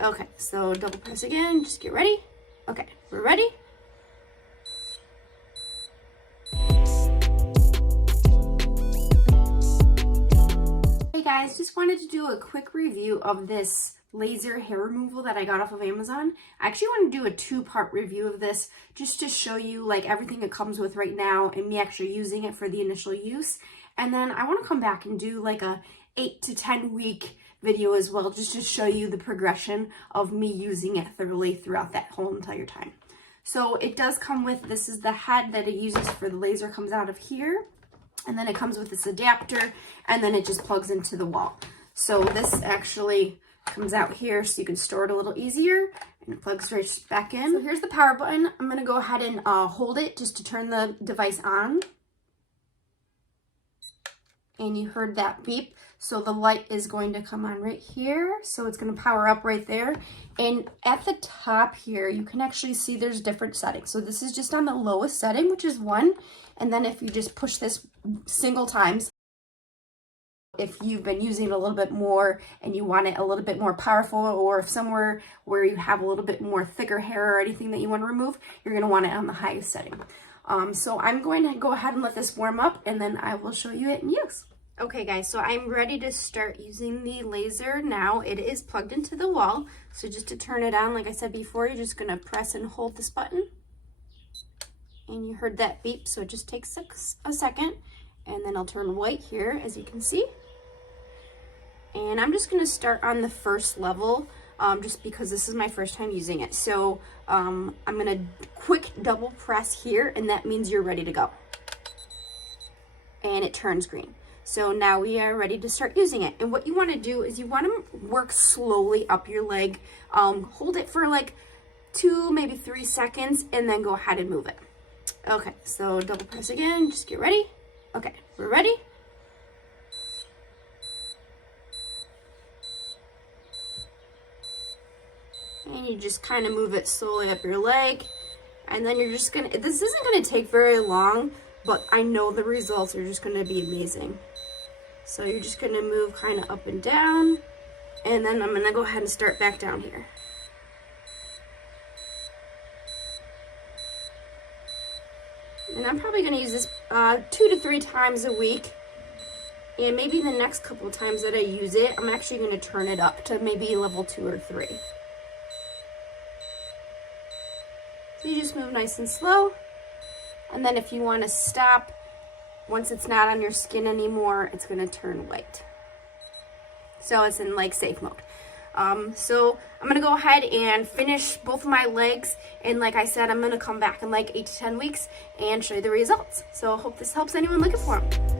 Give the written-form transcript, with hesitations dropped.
Okay, so double press again, just get ready. Okay, we're ready. Hey guys, just wanted to do a quick review of this laser hair removal that I got off of Amazon. I actually want to do a two-part review of this just to show you like everything it comes with right now and me actually using it for the initial use. And then I want to come back and do like a 8 to 10 week video as well, just to show you the progression of me using it thoroughly throughout that whole entire time. So it does come with, this is the head that it uses for the laser, comes out of here, and then it comes with this adapter, and then it just plugs into the wall. So this actually comes out here so you can store it a little easier, and it plugs right back in. So here's the power button. I'm going to go ahead and hold it just to turn the device on. And you heard that beep. So the light is going to come on right here. So it's going to power up right there. And at the top here, you can actually see there's different settings. So this is just on the lowest setting, which is 1. And then if you just push this single times, if you've been using it a little bit more and you want it a little bit more powerful, or if somewhere where you have a little bit more thicker hair or anything that you want to remove, you're going to want it on the highest setting. So I'm going to go ahead and let this warm up, and then I will show you it in use. Okay guys, so I'm ready to start using the laser now. It is plugged into the wall. So just to turn it on, like I said before, you're just going to press and hold this button. And you heard that beep, so it just takes a second. And then I'll turn white here, as you can see. And I'm just going to start on the first level, just because this is my first time using it. So I'm going to quick double press here, and that means you're ready to go. And it turns green. So now we are ready to start using it. And what you want to do is you want to work slowly up your leg. Hold it for like 2, maybe 3 seconds, and then go ahead and move it. Okay, so double press again, just get ready. Okay, we're ready. And you just kind of move it slowly up your leg. And then you're just gonna, this isn't gonna take very long, but I know the results are just gonna be amazing. So you're just gonna move kind of up and down, and then I'm gonna go ahead and start back down here. And I'm probably gonna use this 2 to 3 times a week, and maybe the next couple of times that I use it, I'm actually gonna turn it up to maybe level 2 or 3. So you just move nice and slow, and then if you wanna stop, once it's not on your skin anymore, it's gonna turn white. So it's in like safe mode. So I'm gonna go ahead and finish both of my legs. And like I said, I'm gonna come back in like 8 to 10 weeks and show you the results. So I hope this helps anyone looking for them.